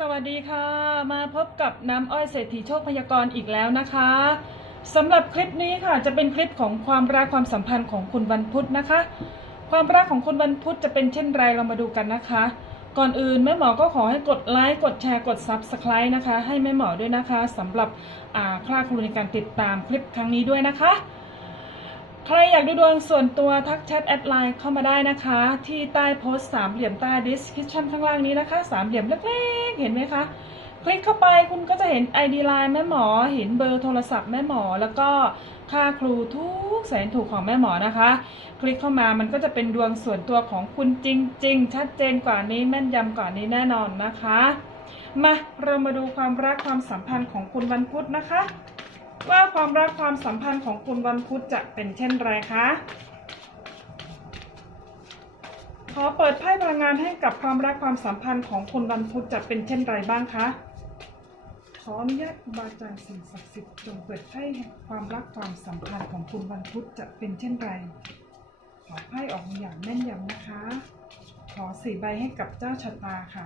สวัสดีค่ะ มาพบกับน้ำอ้อยเศรษฐีโชคพยากรณ์อีกแล้วนะคะสำหรับคลิปนี้ค่ะจะเป็นคลิปของความรักความสัมพันธ์ของคุณวันพุธนะคะ ความรักของคุณวันพุธจะเป็นเช่นไรเรามาดูกันนะคะ ก่อนอื่นแม่หมอก็ขอให้กดไลค์กดแชร์กด Subscribe นะคะ ให้แม่หมอด้วยนะคะสำหรับอ่าคลาครูในการติดตามคลิปครั้งนี้ด้วยนะคะ ใครอยากดูดวงส่วนตัวทักแชทแอดไลน์เข้ามาได้นะคะ ที่ใต้โพสต์สามเหลี่ยมใต้ description ข้างล่างนี้นะคะสามเหลี่ยมเล็กๆ เห็นไหมคะ คลิกเข้าไปคุณก็จะเห็น ID ไลน์แม่หมอ เห็นเบอร์โทรศัพท์แม่หมอ แล้วก็ค่าครูทุกแสนถูกของแม่หมอนะคะ คลิกเข้ามามันก็จะเป็นดวงส่วนตัวของคุณจริง ๆ ชัดเจนกว่านี้แม่นยำกว่านี้แน่นอนนะคะ มาเรามาดูความรักความสัมพันธ์ของคุณวันพุธนะคะ ว่าความรักความสัมพันธ์ของคุณวันพุธจะเป็นเช่นไรคะ ขอเปิดไพ่พลังงานให้กับความรักความสัมพันธ์ของคุณวันพุธจะเป็นเช่นไรบ้างคะ ขออนุญาตบาอาจารย์สิ่งศักดิ์สิทธิ์จงเปิดไพ่ความรักความสัมพันธ์ของคุณวันพุธจะเป็นเช่นไร ขอไพ่ออกมาอย่างแม่นยำนะคะ ขอสี่ใบให้กับเจ้าชะตาค่ะ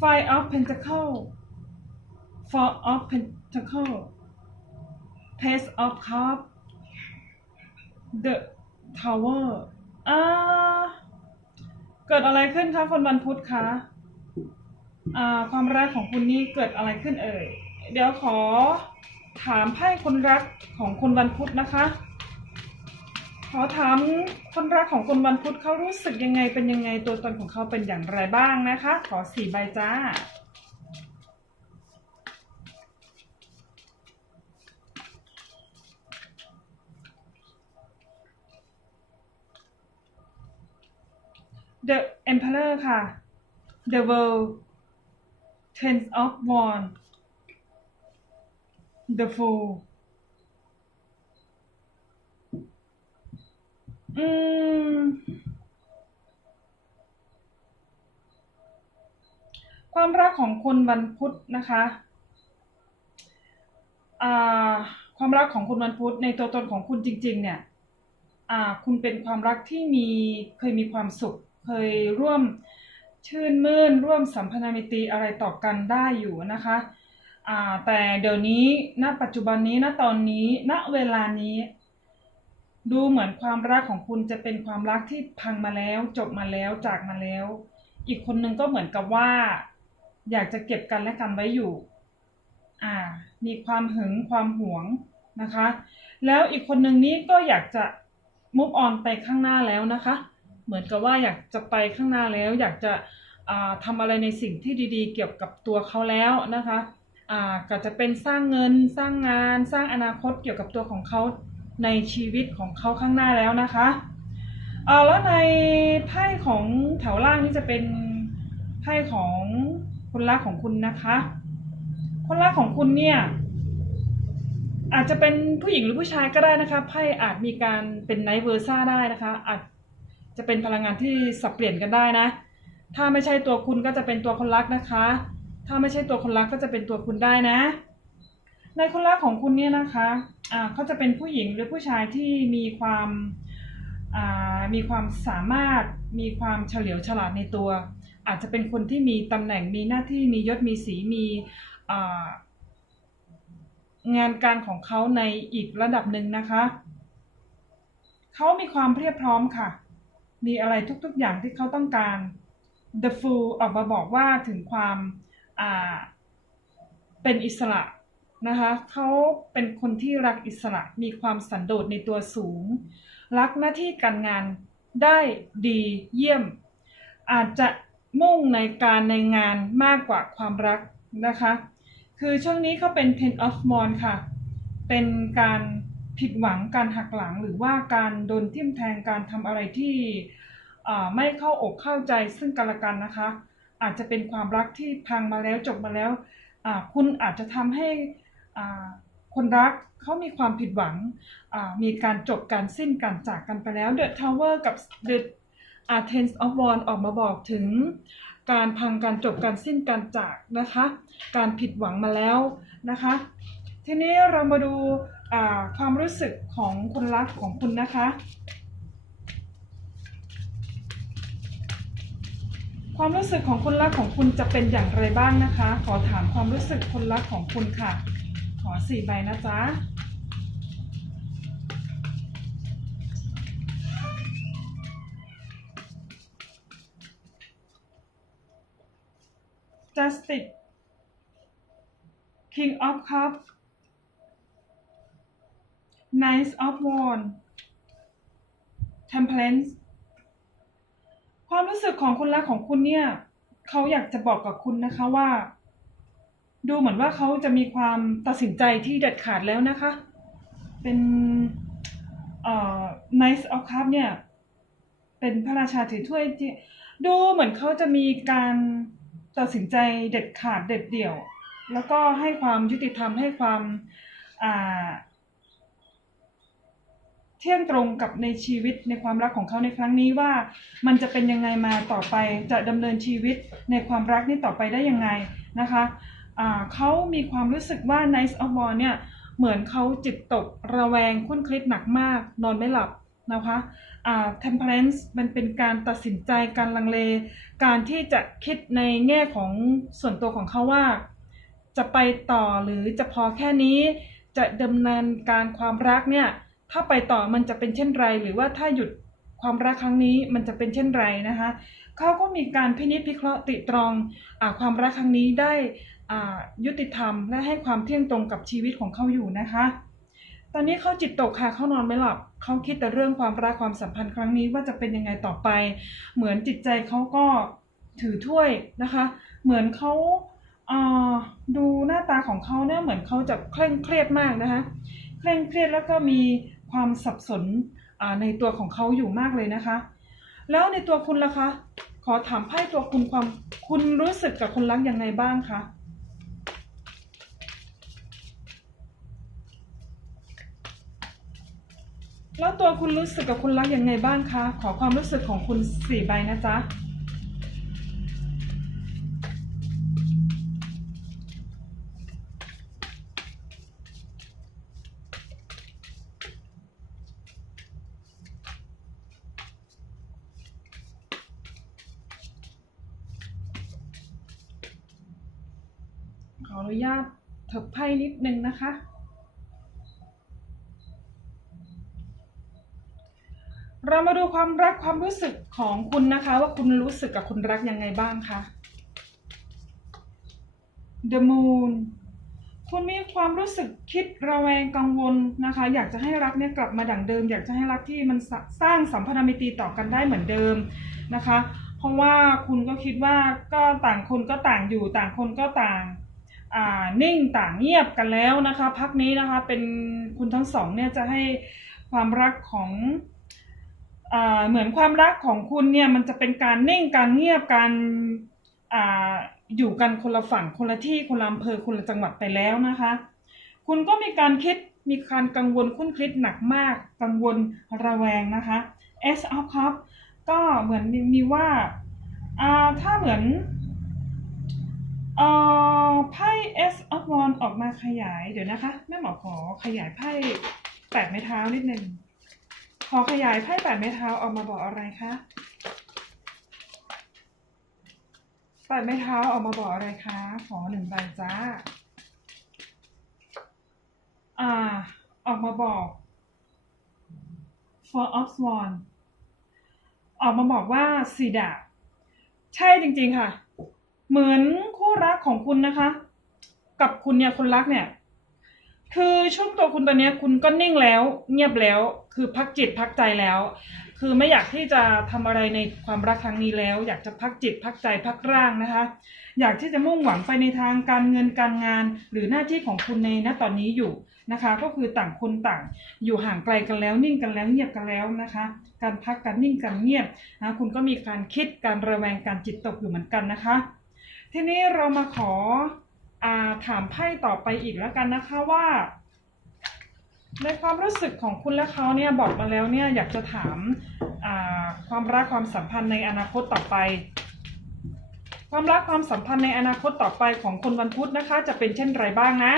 Five of Pentacle Four of Pentacle Page of Cup The Tower อ่าเกิดอะไรขึ้นคะคนวันพุธคะอ่าความรักของคุณนี่เกิดอะไรขึ้นเอ่ย เดี๋ยวขอถามไพ่คนรักของคุณวันพุธนะคะ ขอถามคนรักของคุณวันพุธเขารู้สึกยังไงเป็นยังไงตัวตนของเขาเป็นอย่างไรบ้างนะคะ ขอสี่ใบจ้า The Emperor ค่ะ The World Ten of Wands The Fool อืม ความรักของคุณวันพุธนะคะความรักของคุณวันพุธในตัวตนของคุณจริง ๆ เนี่ยคุณเป็นความรักที่มีเคยมีความสุข เคยร่วมชื่นมื่นร่วมสัมพันธมิตรีอะไรต่อกันได้อยู่นะคะแต่เดี๋ยวนี้ณปัจจุบันนี้ณตอนนี้ณเวลานี้ ดูเหมือนความรักของคุณจะเป็นความรักที่พังมาแล้ว จบมาแล้วจากมาแล้ว อีกคนนึงก็เหมือนกับว่า อยากจะเก็บกันและกันไว้อยู่ อ่า มีความหึงความหวงนะคะ แล้วอีกคนนึงนี้ก็อยากจะมุฟออนไปข้างหน้าแล้วนะคะ เหมือนกับว่าอยากจะไปข้างหน้าแล้ว อยากจะอ่าทำอะไรในสิ่งที่ดีๆ เกี่ยวกับตัวเขาแล้วนะคะอาก็จะเป็นสร้างเงินสร้างงานสร้างอนาคตเกี่ยวกับตัวของเขา ในชีวิตของเขาข้างหน้าแล้วนะคะอ่าแล้วในไพ่ของแถวล่างนี่จะเป็นไพ่ของคนรักของคุณนะคะ คนรักของคุณเนี่ยอาจจะเป็นผู้หญิงหรือผู้ชายก็ได้นะคะไพ่อาจมีการเป็นไนท์เวอร์ซ่าได้นะคะ อาจจะเป็นพลังงานที่สับเปลี่ยนกันได้นะ ถ้าไม่ใช่ตัวคุณก็จะเป็นตัวคนรักนะคะ ถ้าไม่ใช่ตัวคนรักก็จะเป็นตัวคุณได้นะ ในคนรักของคุณเนี่ยนะคะอ่าเขาจะเป็นผู้หญิงหรือผู้ชายที่มีความอ่ามีความสามารถ มีความเฉลียวฉลาดในตัว อาจจะเป็นคนที่มีตำแหน่งมีหน้าที่มียศมีสีมีอ่างานการของเขาในอีกระดับหนึ่งนะคะ เขามีความเพียบพร้อมค่ะ มีอะไรทุกๆอย่างที่เขาต้องการ The Fool ออกมาบอกว่าถึงความเป็นอิสระ นะคะเขาเป็นคนที่รักอิสระมีความสันโดษในตัวสูง รักหน้าที่การงานได้ดีเยี่ยม อาจจะมุ่งในการในงานมากกว่าความรักนะคะ คือช่วงนี้เขาเป็น Ten of m o n ค่ะ เป็นการผิดหวังการหักหลังหรือว่าการโดนทิ่มแทงการทำอะไรที่ไม่เข้าอกเข้าใจซึ่งกันและกันนะคะ อาจจะเป็นความรักที่พังมาแล้วจบมาแล้วคุณอาจจะทำให้ คนรักเขามีความผิดหวัง มีการจบการสิ้นการจากกันไปแล้ว The Tower กับ The อ่า Ten of Wands ออกมาบอกถึงการพังการจบการสิ้นการจากนะคะ การผิดหวังมาแล้วนะคะ ทีนี้เรามาดูความรู้สึกของคนรักของคุณนะคะ ความรู้สึกของคนรักของคุณจะเป็นอย่างไรบ้างนะคะ ขอถามความรู้สึกคนรักของคุณค่ะ ขอสี่ใบนะจ๊ะ Justice King of Cups Knight of Wands Temperance ความรู้สึกของคนรักของคุณเนี่ย เขาอยากจะบอกกับคุณนะคะว่า ดูเหมือนว่าเขาจะมีความตัดสินใจที่เด็ดขาดแล้วนะคะ เป็นเอ่อ Knight of cup เนี่ย เป็นพระราชาถือถ้วยที่ดูเหมือนเขาจะมีการตัดสินใจเด็ดขาดเด็ดเดี่ยว แล้วก็ให้ความยุติธรรมให้ความอ่าเที่ยงตรงกับในชีวิตในความรักของเขาในครั้งนี้ว่า มันจะเป็นยังไงมาต่อไปจะดำเนินชีวิตในความรักนี้ต่อไปได้ยังไงนะคะ เขามีความรู้สึกว่า Nice of War เนี่ยเหมือนเขาจิตตกระแวงคุ้นคิดหนักมาก นอนไม่หลับนะคะอ่า Temperance มันเป็นการตัดสินใจการลังเล การที่จะคิดในแง่ของส่วนตัวของเขาว่า จะไปต่อหรือจะพอแค่นี้ จะดำเนินการความรักเนี่ยถ้าไปต่อมันจะเป็นเช่นไร หรือว่าถ้าหยุดความรักครั้งนี้มันจะเป็นเช่นไรนะคะเขาก็มีการพินิจพิเคราะห์ติตรองอความรักครั้งนี้ได้ ยุติธรรมและให้ความเที่ยงตรงกับชีวิตของเขาอยู่นะคะ ตอนนี้เขาจิตตกค่ะเขานอนไม่หลับเขาคิดแต่เรื่องความรักความสัมพันธ์ครั้งนี้ว่าจะเป็นยังไงต่อไป เหมือนจิตใจเขาก็ถือถ้วยนะคะ เหมือนเขาดูหน้าตาของเขาเนี่ยเหมือนเขาจะเคร่งเครียดมากนะคะ เคร่งเครียดแล้วก็มีความสับสนในตัวของเขาอยู่มากเลยนะคะ แล้วในตัวคุณล่ะคะ ขอถามไพ่ตัวคุณความคุณรู้สึกกับคนรักยังไงบ้างคะ แล้วตัวคุณรู้สึกกับคนรักยังไงบ้างคะ ขอความรู้สึกของคุณสี่ใบนะจ๊ะขออนุญาตเถิบไพ่นิดนึงนะคะ เรามาดูความรักความรู้สึกของคุณนะคะ ว่าคุณรู้สึกกับคนรักยังไงบ้างคะ The Moon คุณมีความรู้สึกคิดระแวงกังวลนะคะ อยากจะให้รักเนี่ยกลับมาดั่งเดิม อยากจะให้รักที่มันสร้างสัมพันธมิตรีต่อกันได้เหมือนเดิมนะคะ เพราะว่าคุณก็คิดว่าก็ต่างคนก็ต่างอยู่ต่างคนก็ต่างนิ่งต่างเงียบกันแล้วนะคะ พักนี้นะคะเป็นคุณทั้งสองเนี่ยจะให้ความรักของ เหมือนความรักของคุณเนี่ยมันจะเป็นการนิ่งการเงียบการออยู่กันคนละฝั่งคนละที่คนละอำเภอคนละจังหวัดไปแล้วนะคะ คุณก็มีการคิดมีการกังวลคุ้นคิดหนักมาก กังวลระแวงนะคะ S of Cup ก็เหมือนมีมีว่าถ้าเหมือนไพ่ S of Wand ออกมาขยายเดี๋ยวนะคะ แม่หมอขอขยายไพ่แปดไม้เท้านิดนึง ขอขยายไพ่แปดไม้เท้าออกมาบอกอะไรคะแปดไม้เท้าออกมาบอกอะไรคะ ขอหนึ่งใบจ้า อ่า ออกมาบอก Four of Swan ออกมาบอกว่าสีดาบใช่จริง ๆค่ะ เหมือนคู่รักของคุณนะคะ กับคุณเนี่ยคนรักเนี่ย คือช่วงตัวคุณตอนนี้คุณก็นิ่งแล้ว เงียบแล้ว คือพักจิตพักใจแล้ว คือไม่อยากที่จะทำอะไรในความรักครั้งนี้แล้ว อยากจะพักจิตพักใจพักร่างนะคะ อยากที่จะมุ่งหวังไปในทางการเงินการงาน หรือหน้าที่ของคุณในณตอนนี้อยู่นะคะ ก็คือต่างคนต่างอยู่ห่างไกลกันแล้ว นิ่งกันแล้วเงียบกันแล้วนะคะ การพักการนิ่งการเงียบนะคุณก็มีการคิดการระแวงการจิตตกอยู่เหมือนกันนะคะ ทีนี้เรามาขอ ถามไพ่ต่อไปอีกแล้วกันนะคะว่า ในความรู้สึกของคุณและเขาเนี่ยบอกมาแล้วเนี่ยอยากจะถามาความรักความสัมพันธ์ในอนาคตต่อไป ความรักความสัมพันธ์ในอนาคตต่อไปของคนวันพุธนะคะ จะเป็นเช่นไรบ้างนะ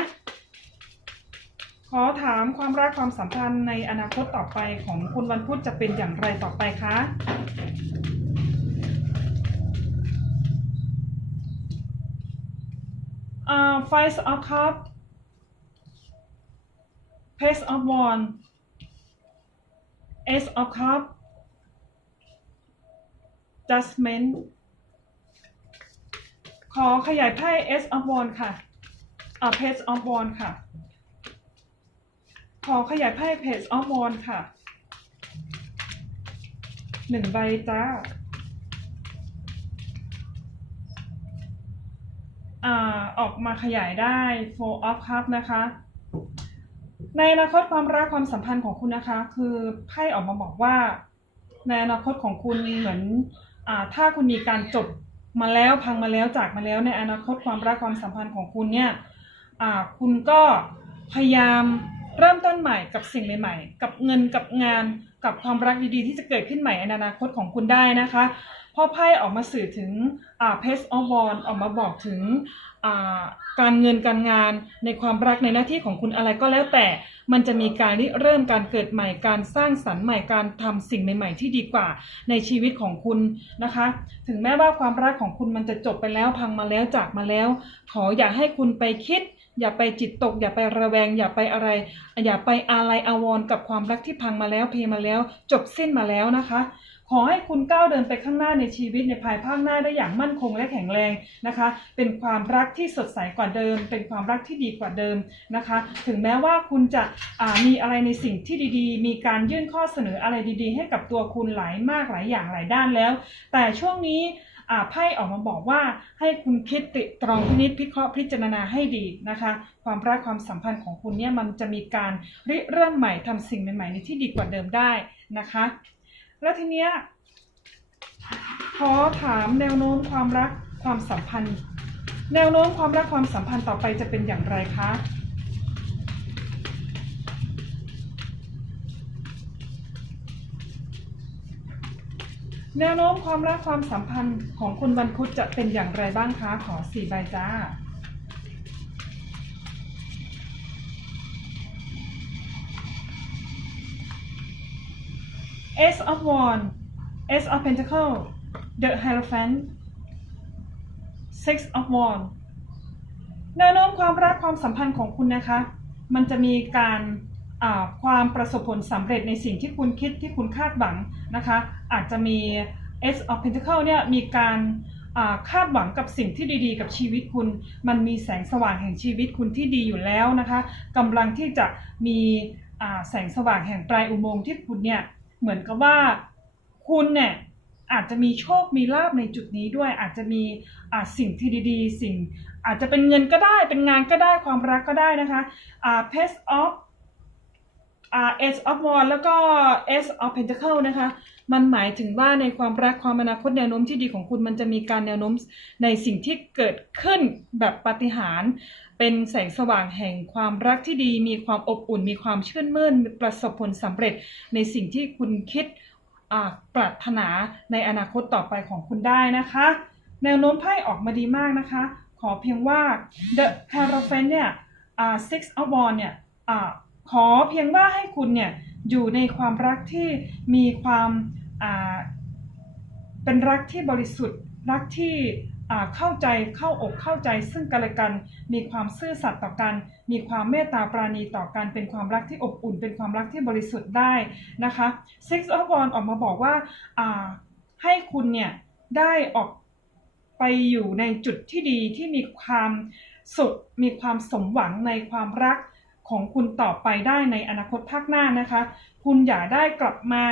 ขอถามความรักความสัมพันธ์ในอนาคตต่อไปของคุณวันพุธจะเป็นอย่างไรต่อไปคะ อ่า Five of Cup Page of Wands Ace of Cup Judgment ขอขยายไพ่ Ace of Wands ค่ะอ่า Page of Wands ค่ะ ขอขยายไพ่ Page of Wands ค่ะหนึ่งใบจ้า อออกมาขยายได้ Four of cup นะคะ ในอนาคตความรักความสัมพันธ์ของคุณนะคะ คือไพ่ออกมาบอกว่า ในอนาคตของคุณเหมือนอถ้าคุณมีการจบมาแล้วพังมาแล้วจากมาแล้วในอนาคตความรักความสัมพันธ์ของคุณเนี่ยคุณก็พยายามเริ่มต้นใหม่กับสิ่งใหม่ๆ กับเงินกับงานกับความรักดีๆที่จะเกิดขึ้นใหม่ในอนาคตของคุณได้นะคะ เพราะไพ่ออกมาสื่อถึงอ่า Page of Wands ออกมาบอกถึงการเงินการงานในความรักในหน้าที่ของคุณอะไรก็แล้วแต่ มันจะมีการเริ่มการเกิดใหม่การสร้างสรรค์ใหม่การทำสิ่งใหม่ ๆ ที่ดีกว่าในชีวิตของคุณนะคะ ถึงแม้ว่าความรักของคุณมันจะจบไปแล้วพังมาแล้วจากมาแล้ว ขออย่าให้คุณไปคิด อย่าไปจิตตก อย่าไประแวง อย่าไปอะไร อย่าไปอะไรอาวรกับความรักที่พังมาแล้วเพมาแล้ว จบสิ้นมาแล้วนะคะ ขอให้คุณก้าวเดินไปข้างหน้าในชีวิตในภายภาคหน้าได้อย่างมั่นคงและแข็งแรงนะคะ เป็นความรักที่สดใสกว่าเดิม เป็นความรักที่ดีกว่าเดิมนะคะ ถึงแม้ว่าคุณจะมีอะไรในสิ่งที่ดีๆ มีการยื่นข้อเสนออะไรดีๆ ให้กับตัวคุณหลายมากหลายอย่างหลายด้านแล้ว แต่ช่วงนี้ไพ่ออกมาบอกว่าให้คุณคิดตริตรองพินิจพิเคราะห์พิจารณาให้ดีนะคะ ความรักความสัมพันธ์ของคุณเนี่ยมันจะมีการริเริ่มใหม่ทำสิ่งใหม่ๆในที่ดีกว่าเดิมได้นะคะ แล้วทีเนี้ยขอถามแนวโน้มความรักความสัมพันธ์ แนวโน้มความรักความสัมพันธ์ต่อไปจะเป็นอย่างไรคะแนวโน้มความรักความสัมพันธ์ของคุณวันพุธจะเป็นอย่างไรบ้างคะ ขอสี่ใบจ้า Ace of Wands Ace of Pentacles The Hierophant Six of Wands แนวโน้มความรักความสัมพันธ์ของคุณนะคะ มันจะมีการความประสบผลสำเร็จในสิ่งที่คุณคิดที่คุณคาดหวังนะคะ อาจจะมี Ace of Pentacle เนี่ยมีการคาดหวังกับสิ่งที่ดีๆ กับชีวิตคุณ มันมีแสงสว่างแห่งชีวิตคุณที่ดีอยู่แล้วนะคะกำลังที่จะมีแสงสว่างแห่งปลายอุโมงค์ที่คุณเนี่ย เหมือนกับว่าคุณเนี่ยอาจจะมีโชคมีลาบในจุดนี้ด้วย อาจจะมีอ่าสิ่งที่ดีๆ สิ่งอาจจะเป็นเงินก็ได้เป็นงานก็ได้ความรักก็ได้นะคะอ่า Pace of อ่า Ace of Wands แล้วก็ Ace of Pentacle นะคะ มันหมายถึงว่าในความรักความอนาคตแนวโน้มที่ดีของคุณ มันจะมีการแนวโน้มในสิ่งที่เกิดขึ้นแบบปาฏิหาริย์เป็นแสงสว่างแห่งความรักที่ดี มีความอบอุ่น มีความชื่นมื่นประสบผลสำเร็จในสิ่งที่คุณคิดปรารถนาในอนาคตต่อไปของคุณได้นะคะ แนวโน้มไพ่ออกมาดีมากนะคะ ขอเพียงว่า The Hierophant เนี่ย Six of Wands เนี่ยอขอเพียงว่าให้คุณเนี่ย อยู่ในความรักที่มีความเป็นรักที่บริสุทธิ์ รักที่เข้าใจเข้าอกเข้าใจซึ่งกันและกัน มีความซื่อสัตย์ต่อกัน มีความเมตตาปราณีต่อกัน เป็นความรักที่อบอุ่น เป็นความรักที่บริสุทธิ์ได้นะคะ Six of Wands ออกมาบอกว่าให้คุณเนี่ยได้ออกไปอยู่ในจุดที่ดีที่มีความสุข มีความสมหวังในความรัก ของคุณต่อไปได้ในอนาคตภาคหน้านะคะ คุณอย่าได้กลับมา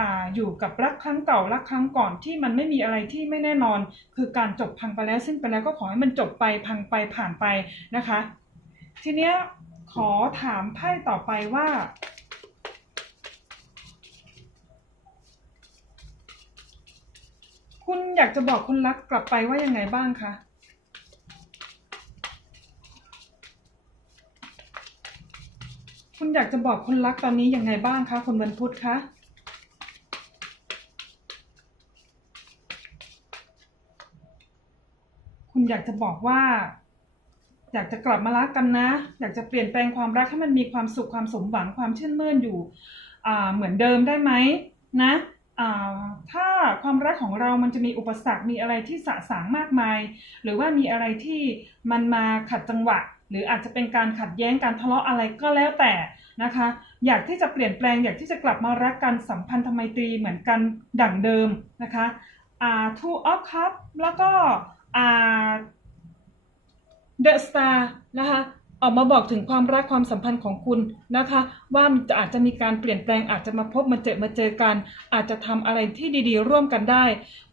อาอยู่กับรักครั้งเก่ารักครั้งก่อนที่มันไม่มีอะไรที่ไม่แน่นอน คือการจบพังไปแล้วสิ้นไปแล้วก็ขอให้มันจบไปพังไปผ่านไปนะคะ ทีเนี้ยขอถามไพ่ต่อไปว่า คุณอยากจะบอกคนรักกลับไปว่ายังไงบ้างคะ คุณอยากจะบอกคนรักตอนนี้ยังไงบ้างคะคุณวันพุธคะคุณอยากจะบอกว่า อยากจะกลับมารักกันนะ อยากจะเปลี่ยนแปลงความรักให้มันมีความสุขความสมหวังความชื่นมื่นอยู่เหมือนเดิมได้ไหมนะถ้าความรักของเรามันจะมีอุปสรรค มีอะไรที่สะสางมากมาย หรือว่ามีอะไรที่มันมาขัดจังหวะ รืออาจจะเป็นการขัดแย้งการทะเลาะอะไรก็แล้วแต่นะคะ อยากที่จะเปลี่ยนแปลงอยากที่จะกลับมารักกันสัมพันธไมตรีเหมือนกันดั่งเดิมนะคะอ่า two of cup แล้วก็อ่าเดอะสตาร์นะคะออกมาบอกถึงความรักความสัมพันธ์ของคุณนะคะ ว่ามันจะอาจจะมีการเปลี่ยนแปลงอาจจะมาพบมาเจอมาเจอกัน อาจจะทำอะไรที่ดีๆ ร่วมกันได้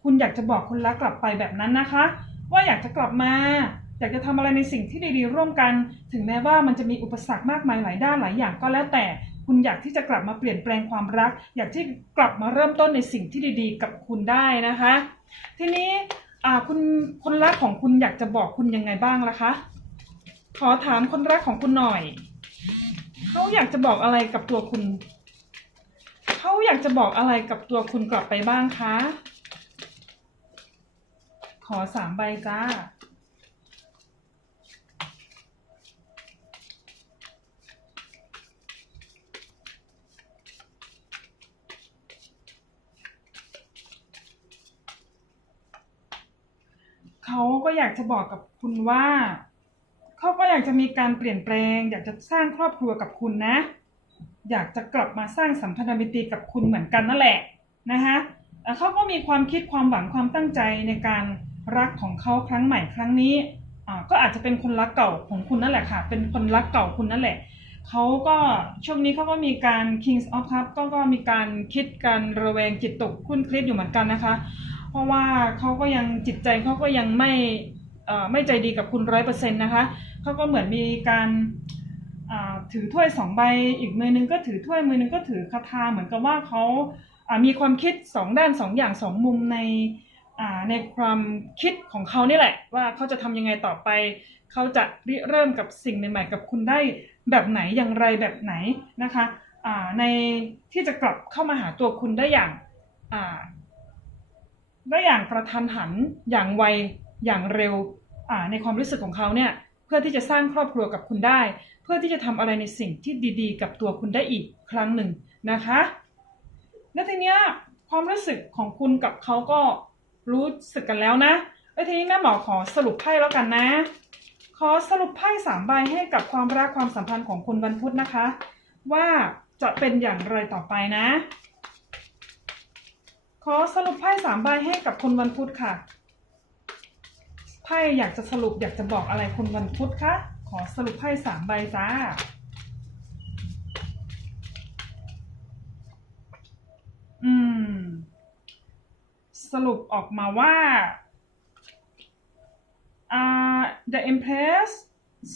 คุณอยากจะบอกคนรักกลับไปแบบนั้นนะคะ ว่าอยากจะกลับมา อยากจะทำอะไรในสิ่งที่ดีๆ ร่วมกัน ถึงแม้ว่ามันจะมีอุปสรรคมากมายหลายด้านหลายอย่างก็แล้วแต่คุณอยากที่จะกลับมาเปลี่ยนแปลงความรัก อยากที่กลับมาเริ่มต้นในสิ่งที่ดีๆ กับคุณได้นะคะ ทีนี้คุณคนรักของคุณอยากจะบอกคุณยังไงบ้างล่ะคะ ขอถามคนรักของคุณหน่อย เขาอยากจะบอกอะไรกับตัวคุณ เขาอยากจะบอกอะไรกับตัวคุณกลับไปบ้างคะ ขอสามใบจ้า เขาก็อยากจะบอกกับคุณว่าเขาก็อยากจะมีการเปลี่ยนแปลง อยากจะสร้างครอบครัวกับคุณนะ อยากจะกลับมาสร้างสัมพันธมิตรกับคุณเหมือนกันนั่นแหละนะคะเอ่อเขาก็มีความคิดความหวังความตั้งใจในการรักของเขาครั้งใหม่ครั้งนี้ก็อาจจะเป็นคนรักเก่าของคุณนั่นแหละค่ะ เป็นคนรักเก่าคุณนั่นแหละ เขาก็ช่วงนี้เขาก็มีการ Kings of Cup ก็ก็มีการคิดการระแวงจิตตกคุ้นเครียดอยู่เหมือนกันนะคะ เพราะว่าเขาก็ยังจิตใจเขาก็ยังไม่ไม่ใจดีกับคุณร้อยเปอร์เซ็นต์นะคะเขาก็เหมือนมีการถือถ้วยสองใบอีกมือนึงก็ถือถ้วยมือนึงก็ถือคาถาเหมือนกับว่าเขามีความคิดสองด้านสองอย่างสองมุมในในความคิดของเขานี่แหละ ว่าเขาจะทำยังไงต่อไป เขาจะริเริ่มกับสิ่งใหม่ๆกับคุณได้แบบไหนอย่างไรแบบไหนนะคะในที่จะกลับเข้ามาหาตัวคุณได้อย่าง ได้อย่างกระทันหันอย่างไวอย่างเร็วในความรู้สึกของเขาเนี่ยเพื่อที่จะสร้างครอบครัวกับคุณได้ เพื่อที่จะทำอะไรในสิ่งที่ดีๆ กับตัวคุณได้อีกครั้งหนึ่งนะคะ และทีเนี้ยความรู้สึกของคุณกับเขาก็รู้สึกกันแล้วนะแล้วทีนี้แม่หมอขอสรุปไพ่แล้วกันนะ ขอสรุปไพ่สามใบให้กับความรักความสัมพันธ์ของคุณวันพุธนะคะ ว่าจะเป็นอย่างไรต่อไปนะ ขอสรุปไพ่สามใบให้กับคนวันพุธค่ะ ไพ่อยากจะสรุปอยากจะบอกอะไรคนวันพุธคะ ขอสรุปไพ่สามใบจ้า อืม สรุปออกมาว่า อ่า The Empress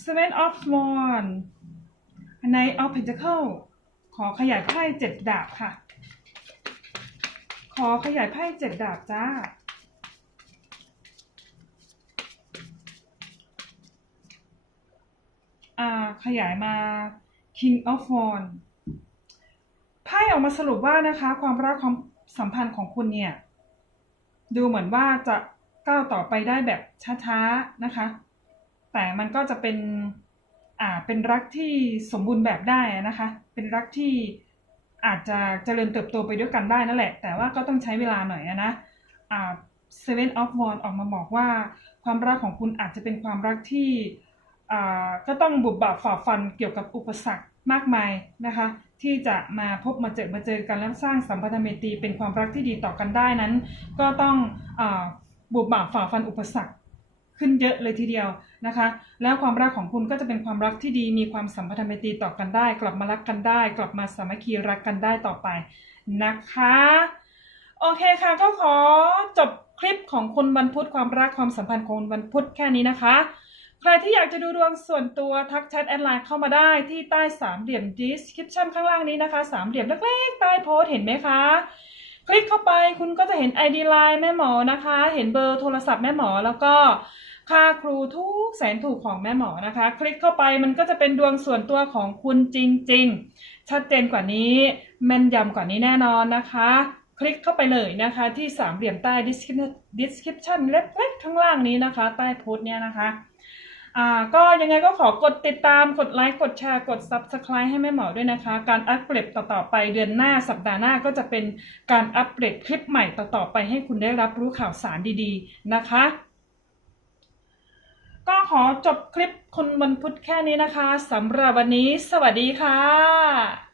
Seven of Wands Knight of Pentacles ขอขยายไพ่เจ็ดดาบค่ะ ขอขยายไพ่เจ็ดดาบจ้า อ่า ขยายมา King of Wands ไพ่ออกมาสรุปว่านะคะ ความรักความสัมพันธ์ของคุณเนี่ย ดูเหมือนว่าจะก้าวต่อไปได้แบบช้าๆนะคะ แต่มันก็จะเป็น อ่า เป็นรักที่สมบูรณ์แบบได้นะคะ เป็นรักที่ อาจจะเจริญเติบโตไปด้วยกันได้นั่นแหละ แต่ว่าก็ต้องใช้เวลาหน่อยนะอ่า Seven of Wands ออกมาบอกว่าความรักของคุณอาจจะเป็นความรักที่ก็ต้องบุบบับฝ่าฟันเกี่ยวกับอุปสรรคมากมายนะคะ ที่จะมาพบมาเจอมาเจอกันแล้วสร้างสัมพันธเมตรีเป็นความรักที่ดีต่อกันได้นั้น ก็ต้องอบุบบับฝ่าฟันอุปสรรคขึ้นเยอะเลยทีเดียว นะคะ แล้วความรักของคุณก็จะเป็นความรักที่ดีมีความสัมพันธเมตรีต่อกันได้ กลับมารักกันได้ กลับมาสามัคคีรักกันได้ต่อไปนะคะ โอเคค่ะก็ขอจบคลิปของคนวันพุธความรักความสัมพันธ์ของคนวันพุธแค่นี้นะคะ ใครที่อยากจะดูดวงส่วนตัวทักแชทแอดไลน์เข้ามาได้ที่ใต้สามเหลี่ยม description ข้างล่างนี้นะคะสามเหลี่ยมเล็กๆใต้โพสต์เห็นไหมคะคลิกเข้าไปคุณก็จะเห็น ID Line แม่หมอนะคะ เห็นเบอร์โทรศัพท์แม่หมอแล้วก็ ค่าครูทุกแสนถูกของแม่หมอนะคะ คลิกเข้าไปมันก็จะเป็นดวงส่วนตัวของคุณจริง ๆ ชัดเจนกว่านี้ แม่นยำกว่านี้แน่นอนนะคะ คลิกเข้าไปเลยนะคะที่สามเหลี่ยมใต้ description เล็กๆข้างล่างนี้นะคะ ใต้โพสต์เนี่ยนะคะ่าก็ยังไงก็ขอกดติดตามกดไลค์กดแชร์กด Subscribe ให้แม่หมอด้วยนะคะ การอัปเดตต่อๆไปเดือนหน้าสัปดาห์หน้าก็จะเป็นการอัปเดตคลิปใหม่ต่อๆไปให้คุณได้รับรู้ข่าวสารดีๆนะคะ ก็ขอจบคลิปคุณบรรพุธแค่นี้นะคะสำหรับวันนี้ สวัสดีค่ะ